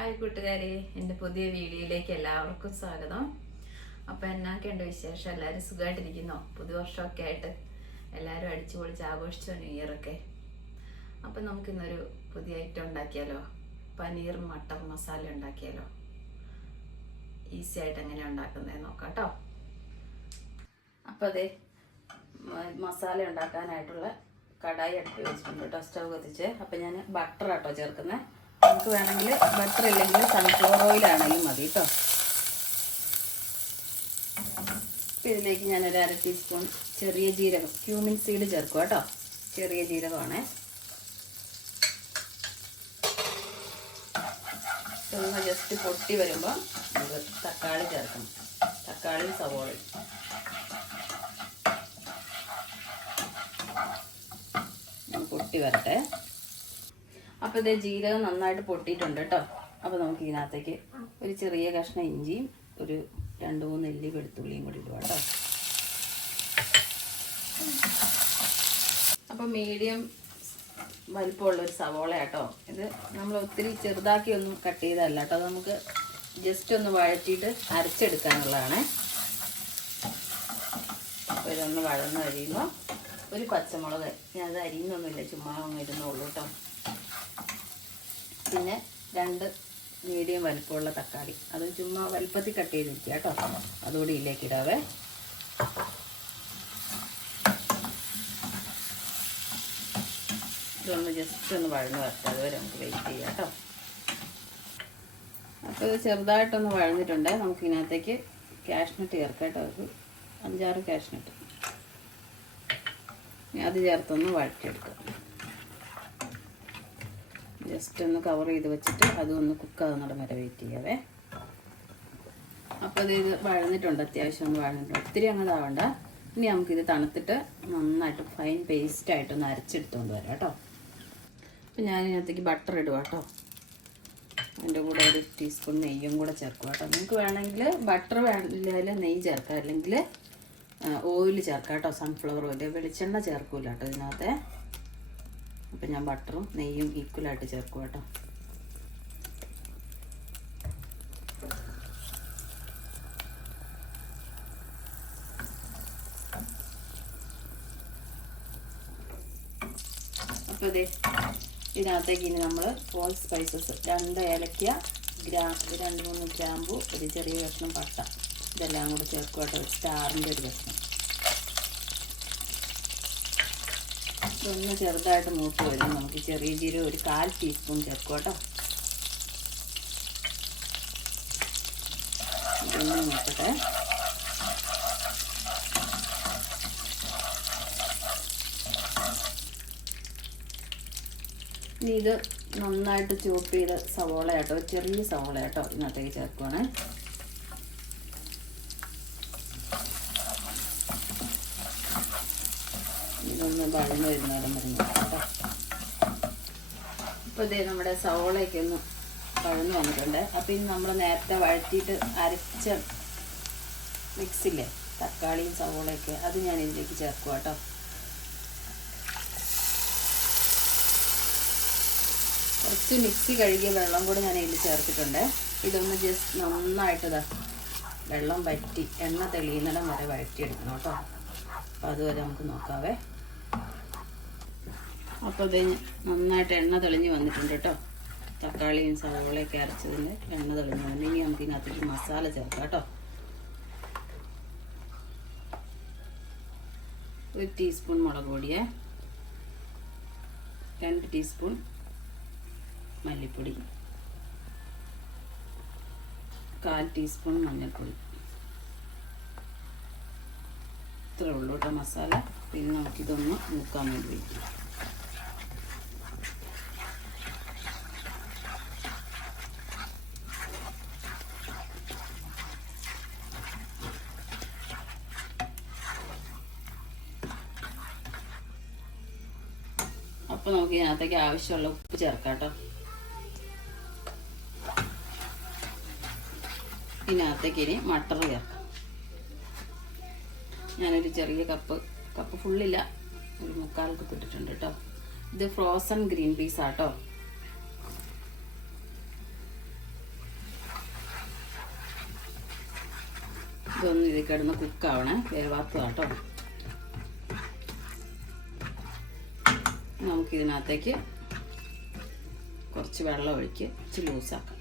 Hi കൂട്ടുകാരെ, എൻ്റെ പുതിയ വീഡിയോയിലേക്ക് എല്ലാവർക്കും സ്വാഗതം. അപ്പോൾ എന്നൊക്കെയുണ്ട് വിശേഷം? എല്ലാവരും സുഖമായിട്ടിരിക്കുന്നോ? പുതുവർഷമൊക്കെ ആയിട്ട് എല്ലാവരും അടിച്ചു പൊളിച്ച് ആഘോഷിച്ചോ ന്യൂ ഇയറൊക്കെ? അപ്പം നമുക്കിന്നൊരു പുതിയ ഐറ്റം ഉണ്ടാക്കിയാലോ? പനീർ മട്ടർ മസാല ഉണ്ടാക്കിയാലോ? ഈസി ആയിട്ട് എങ്ങനെയാണ് ഉണ്ടാക്കുന്നത് നോക്കാം കേട്ടോ. അപ്പോൾ അതേ മസാല ഉണ്ടാക്കാനായിട്ടുള്ള കടായി അടുപ്പി വെച്ചിട്ടുണ്ട് കേട്ടോ, സ്റ്റവ് കത്തിച്ച്. അപ്പം ഞാൻ ബട്ടർ ആട്ടോ ചേർക്കുന്നത്. നമുക്ക് വേണമെങ്കിൽ ബട്ടർ ഇല്ലെങ്കിൽ സൺഫ്ലവർ ഓയിലാണെങ്കിലും മതി കേട്ടോ. ഇതിലേക്ക് ഞാനൊരു 1/2 ടീസ്പൂൺ ചെറിയ ജീരകം, ക്യൂമിൻ സീഡ് ചേർക്കുക കേട്ടോ. ചെറിയ ജീരകമാണേ. ഒന്ന് ജസ്റ്റ് പൊട്ടി വരുമ്പോൾ നമുക്ക് തക്കാളി ചേർക്കണം. തക്കാളിയും സവോളയും പൊട്ടി വരട്ടെ. അപ്പോൾ ഇതേ ജീരകം നന്നായിട്ട് പൊട്ടിയിട്ടുണ്ട് കേട്ടോ. അപ്പോൾ നമുക്ക് ഇതിനകത്തേക്ക് ഒരു ചെറിയ കഷ്ണം ഇഞ്ചിയും ഒരു 2-3 നെല്ലി വെളുത്തുള്ളിയും കൂടി ഇടുക കേട്ടോ. അപ്പോൾ മീഡിയം വലിപ്പമുള്ളൊരു സവോള കേട്ടോ. ഇത് നമ്മൾ ഒത്തിരി ചെറുതാക്കി ഒന്നും കട്ട് ചെയ്തതല്ല കേട്ടോ. നമുക്ക് ജസ്റ്റ് ഒന്ന് വഴറ്റിയിട്ട് അരച്ചെടുക്കാനുള്ളതാണ്. അപ്പോൾ ഇതൊന്ന് വഴന്ന് കഴിയുമ്പോൾ ഒരു പച്ചമുളക്, ഞാനത് അരിയുന്നൊന്നുമില്ല, ചുമ്മാ ഒന്ന് ഇടുന്നുള്ളൂ കേട്ടോ. പിന്നെ 2 മീഡിയം വലിപ്പമുള്ള തക്കാളി, അത് ചുമ്മാ വലിപ്പത്തിൽ കട്ട് ചെയ്തിരിക്കുക കേട്ടോ. അതുകൂടി ഇതിലേക്ക് ഇടാവേ. ഇതൊന്ന് ജസ്റ്റ് ഒന്ന് വഴന്ന് വരട്ടെ, അതുവരെ നമുക്ക് വെയിറ്റ് ചെയ്യാം കേട്ടോ. അപ്പോൾ ഇത് ചെറുതായിട്ടൊന്ന് വഴന്നിട്ടുണ്ട്. നമുക്ക് ഇതിനകത്തേക്ക് കാഷ്നട്ട് ചേർക്കാം കേട്ടോ. ഒരു 5-6 കാഷ്നട്ട് അത് ചേർത്തൊന്ന് വഴറ്റിയെടുക്കാം. ജസ്റ്റ് ഒന്ന് കവർ ചെയ്ത് വെച്ചിട്ട് അതൊന്ന് കുക്കാകുന്നിടം വരെ വെയിറ്റ് ചെയ്യാവേ. അപ്പോൾ ഇത് വഴന്നിട്ടുണ്ട്, അത്യാവശ്യം ഒന്ന് വഴന്നിട്ടുണ്ട്. ഒത്തിരി അങ്ങോട്ട് ആവണ്ട. ഇനി നമുക്കിത് തണുത്തിട്ട് നന്നായിട്ട് ഫൈൻ പേസ്റ്റായിട്ടൊന്ന് അരച്ചെടുത്തുകൊണ്ട് വരാം കേട്ടോ. അപ്പോൾ ഞാനിതിനകത്തേക്ക് ബട്ടർ ഇടുക കേട്ടോ. അതിൻ്റെ കൂടെ ഒരു ടീസ്പൂൺ നെയ്യും കൂടെ ചേർക്കുക കേട്ടോ. നിങ്ങൾക്ക് വേണമെങ്കിൽ ബട്ടർ വേണമെങ്കിൽ നെയ്യ് ചേർക്കാം, അല്ലെങ്കിൽ ഓയിൽ ചേർക്കാം കേട്ടോ. സൺഫ്ലവർ ഓയിൽ, വെളിച്ചെണ്ണ ചേർക്കില്ല കേട്ടോ ഇതിനകത്തെ. അപ്പം ഞാൻ ബട്ടറും നെയ്യും ഈക്വലായിട്ട് ചേർക്കും കേട്ടോ. അപ്പോൾ ഇതേ ഇതിനകത്തേക്ക് ഇനി നമ്മൾ ഹോൾ സ്പൈസസ് 2 ഏലക്ക, 2-3 ഗ്രാമ്പു, ഒരു ചെറിയ കഷ്ണം പട്ട, ഇതെല്ലാം കൂടെ ചേർക്കുക കേട്ടോ. സ്റ്റാറിൻ്റെ ഒരു കഷ്ണം. ഇതൊന്ന് ചെറുതായിട്ട് മൂത്ത് വരും. നമുക്ക് ചെറിയ ജീരകം ഒരു 1/4 ടീസ്പൂൺ ചേർക്കുക കേട്ടോ. ഇതൊന്ന് മൂക്കട്ടെ. ഇനി ഇത് നന്നായിട്ട് ചോപ്പ് ചെയ്ത സവോള കേട്ടോ, ചെറിയ സവോള കേട്ടോ ഇതിനകത്തേക്ക് ചേർക്കുവാണ്. ഇതൊന്ന് വഴന്ന് വരുന്നേരം പറഞ്ഞു കേട്ടോ. ഇപ്പോൾ ഇതേ നമ്മുടെ സവോളയൊക്കെ ഒന്ന് വഴന്ന് വന്നിട്ടുണ്ട്. അപ്പോൾ ഇനി നമ്മൾ നേരത്തെ വഴറ്റിയിട്ട് അരച്ച മിക്സില്ലേ, തക്കാളിയും സവോളയൊക്കെ, അത് ഞാൻ ഇതിലേക്ക് ചേർക്കുക കേട്ടോ. കുറച്ച് മിക്സി കഴുകിയ വെള്ളം കൂടെ ഞാൻ ഇതിൽ ചേർത്തിട്ടുണ്ട്. ഇതൊന്ന് ജസ്റ്റ് നന്നായിട്ട് വെള്ളം വറ്റി എണ്ണ തെളിയുന്നിടം വരെ വഴറ്റിയെടുക്കണം കേട്ടോ. അപ്പോൾ അതുവരെ നമുക്ക് നോക്കാവേ. അപ്പോൾ ഇത് നന്നായിട്ട് എണ്ണ തെളിഞ്ഞ് വന്നിട്ടുണ്ട് കേട്ടോ. തക്കാളിയും സവോളയൊക്കെ അരച്ചതിൻ്റെ എണ്ണ തെളിഞ്ഞ് വന്നു. ഇനി നമുക്ക് ഇതിനകത്തേക്ക് മസാല ചേർക്കാം കേട്ടോ. 1 ടീസ്പൂൺ മുളക് പൊടി, 2 ടീസ്പൂൺ മല്ലിപ്പൊടി, 1/4 ടീസ്പൂൺ മഞ്ഞൾപ്പൊടി. ഇത്രേ ഉള്ളൂ കേട്ടോ മസാല. പിന്നെ നമുക്കിതൊന്ന് മൂക്കാൻ വേണ്ടി വയ്ക്കും. അപ്പോൾ നമുക്ക് ഇതിനകത്തേക്ക് ആവശ്യമുള്ള ഉപ്പ് ചേർക്കാം കേട്ടോ. ഇതിനകത്തേക്ക് ഇനി മട്ടർ ചേർക്കാം. ഞാനൊരു ചെറിയ കപ്പ് ഫുള്ളില്ല, ഒരു 3/4 കപ്പ് ഇട്ടിട്ടുണ്ട് കേട്ടോ. ഇത് ഫ്രോസൺ ഗ്രീൻ പീസ് ആട്ടോ. ഇതൊന്നും ഇതിൽ കിടന്ന് കുക്കാവണേ, വേവാത്തതാട്ടോ. നമുക്കിതിനകത്തേക്ക് കുറച്ച് വെള്ളം ഒഴിച്ച് ഇച്ചിരി ലൂസാക്കാം.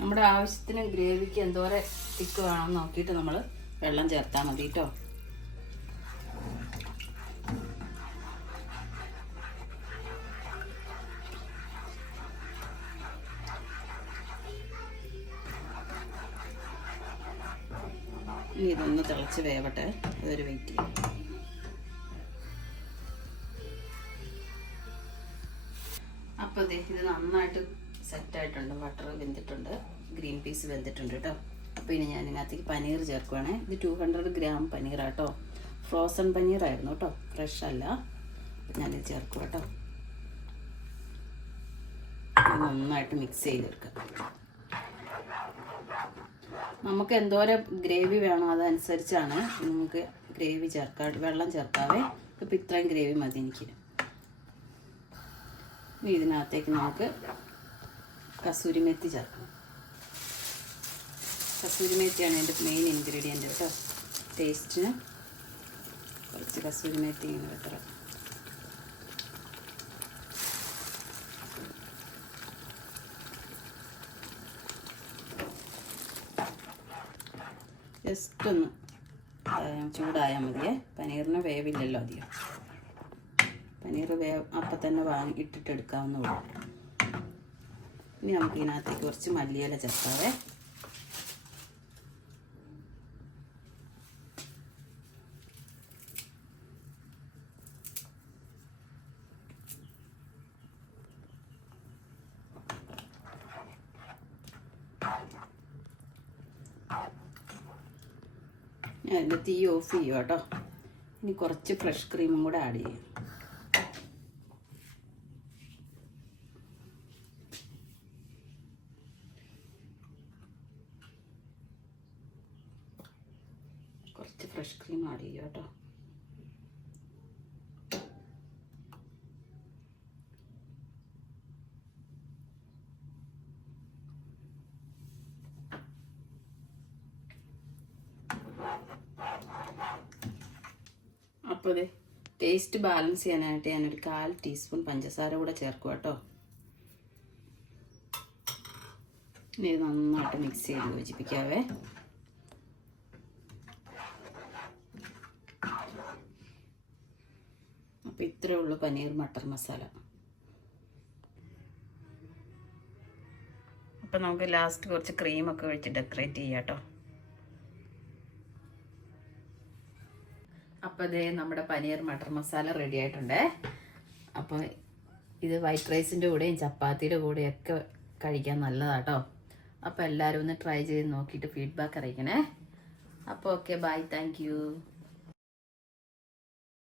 നമ്മുടെ ആവശ്യത്തിന് ഗ്രേവിക്ക് എന്തോരം തിക്ക് വേണമെന്ന് നോക്കിയിട്ട് നമ്മൾ വെള്ളം ചേർത്താൽ മതി കേട്ടോ. ഇനി ഇതൊന്ന് തിളച്ച് വേവട്ടെ, അതൊരു വെയിറ്റ് ചെയ്യും. അപ്പോൾ ഇത് നന്നായിട്ട് സെറ്റായിട്ടുണ്ട്. ബട്ടർ വെന്തിട്ടുണ്ട്, ഗ്രീൻ പീസ് വെന്തിട്ടുണ്ട് കേട്ടോ. അപ്പോൾ ഇനി ഞാൻ ഇതിനകത്തേക്ക് പനീർ ചേർക്കുവാണേ. ഇത് 200 ഗ്രാം പനീറാട്ടോ. ഫ്രോസൺ പനീറായിരുന്നു കേട്ടോ, ഫ്രഷ് അല്ല. ഞാനിത് ചേർക്കുക കേട്ടോ. നന്നായിട്ട് മിക്സ് ചെയ്തെടുക്കാം. നമുക്ക് എന്തോരം ഗ്രേവി വേണോ അതനുസരിച്ചാണ് നമുക്ക് ഗ്രേവി ചേർക്കാം. വെള്ളം ചേർക്കാവേ. ഇപ്പം ഇത്രയും ഗ്രേവി മതി എനിക്ക്. ഇതിനകത്തേക്ക് നമുക്ക് കസൂരി മെത്തി ചേർക്കണം. കസൂരി മെത്തിയാണ് എൻ്റെ മെയിൻ ഇൻഗ്രീഡിയൻറ്റ് കേട്ടോ. ടേസ്റ്റിന് കുറച്ച് കസൂരി മെത്തി ഇങ്ങനെ വെക്കണം. ജസ്റ്റ് ഒന്ന് ചൂടായാൽ മതിയേ. പനീറിന് വേവില്ലല്ലോ അധികം. പനീർ അപ്പം തന്നെ ഇട്ടിട്ട് എടുക്കാവുന്നതാണ്. ഇനി നമുക്ക് ഇതിനകത്തേക്ക് കുറച്ച് മല്ലിയില ചേർക്കാവേ. ഞാൻ എൻ്റെ തീ ഓഫ് ചെയ്യും കേട്ടോ. ഇനി കുറച്ച് ഫ്രഷ് ക്രീമും കൂടെ ആഡ് ചെയ്യും. കുറച്ച് ഫ്രഷ് ക്രീം ആഡ് ചെയ്യുക കേട്ടോ. അപ്പോൾ അതെ ടേസ്റ്റ് ബാലൻസ് ചെയ്യാനായിട്ട് ഞാനൊരു 1/4 ടീസ്പൂൺ പഞ്ചസാര കൂടെ ചേർക്കുക കേട്ടോ. ഇനി ഇത് നന്നായിട്ട് മിക്സ് ചെയ്ത് യോജിപ്പിക്കാവേ. അപ്പോൾ ഇത്രയേ ഉള്ളൂ പനീർ മട്ടർ മസാല. അപ്പം നമുക്ക് ലാസ്റ്റ് കുറച്ച് ക്രീമൊക്കെ ഒഴിച്ച് ഡെക്കറേറ്റ് ചെയ്യാം കേട്ടോ. അപ്പോൾ ഇതേ നമ്മുടെ പനീർ മട്ടർ മസാല റെഡി ആയിട്ടുണ്ട്. അപ്പോൾ ഇത് വൈറ്റ് റൈസിൻ്റെ കൂടെയും ചപ്പാത്തിയുടെ കൂടെയൊക്കെ കഴിക്കാൻ നല്ലതാട്ടോ. അപ്പോൾ എല്ലാവരും ഒന്ന് ട്രൈ ചെയ്ത് നോക്കിയിട്ട് ഫീഡ്ബാക്ക് അറിയിക്കണേ. അപ്പോൾ ഓക്കെ, ബൈ, താങ്ക് യു.